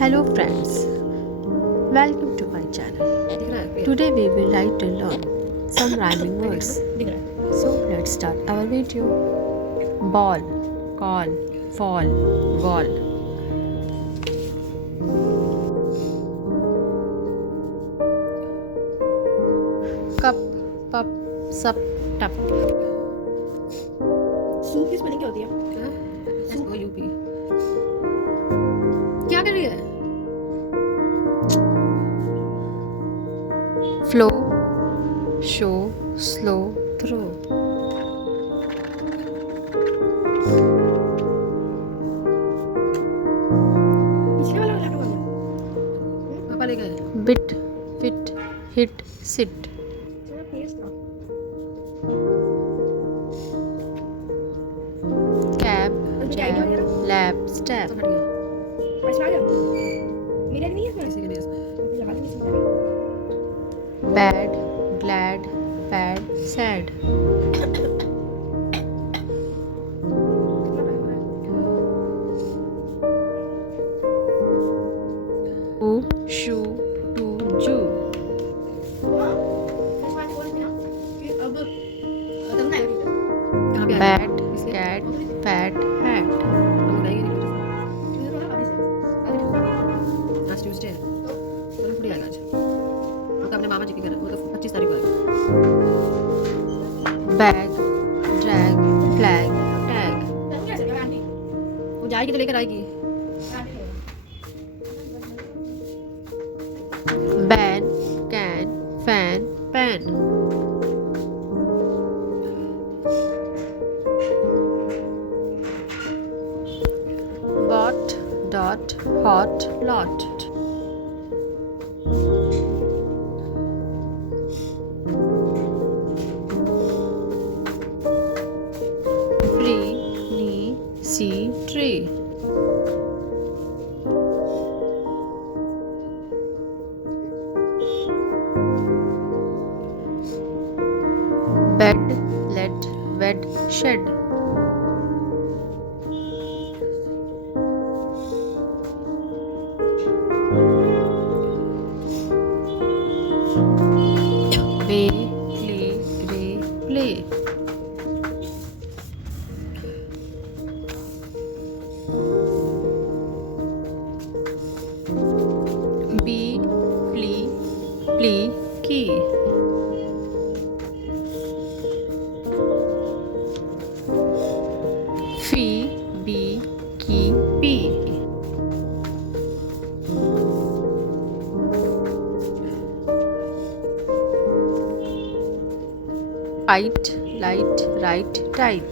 Hello friends, welcome to my channel. Today we will try to learn some rhyming words. So let's start our video. Ball, call, fall, wall. Cup, pup, sup, tup. Soup की spelling क्या होती है? SOUP. क्या कर रही है? Flow, show, slow, throw. पिछले वाला क्या बोल रहा? पापा ले गए. Bit, fit, hit, sit. तेरा फेस था. Cab, कुछ jab, idea वगैरह? lap, step. अच्छा आ गया. मेरा नहीं है इसमें. लगा देंगे इसमें. Bad, glad, bad, sad. Who, shoe, to, Jew. Bat, cat, fat, hat. आज ट्यूसडे है तो पूरी आएगा आज तो अपने मामा जी के घर वो तो 25 तारीख को आएगा. Bag, drag, flag, tag. वो जाएगी तो लेकर आएगी. Ban, can, fan, pan. Bot, dot, hot, lot. Free, knee, see, tree. Bed, let, wed, shed. Bay, clay, grey, play. Bee, flea, plea, key. Fee, bee, key, pea. Fight, light, right, tight.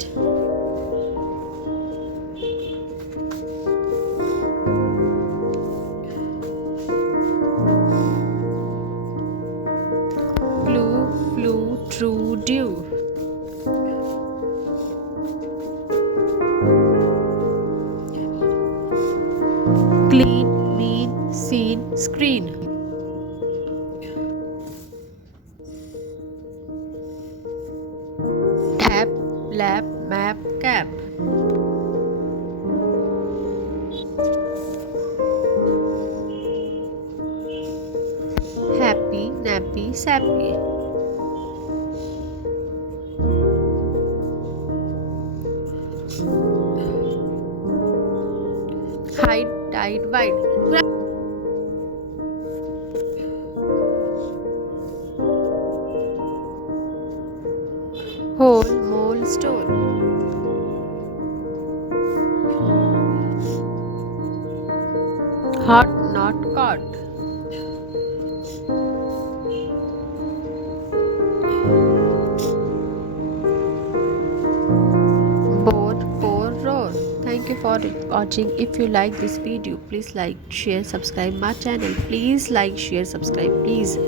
Clue, flew, true, due. Clean, mean, seen, screen. Tap, lap, map, cap. Happy, nappy, sappy. Hide, tight, wide. Hole, mole, stone. Hot, not caught. Bore, pour, roar. Thank you for watching. If you like this video, please like, share, subscribe my channel. Please like, share, subscribe, please.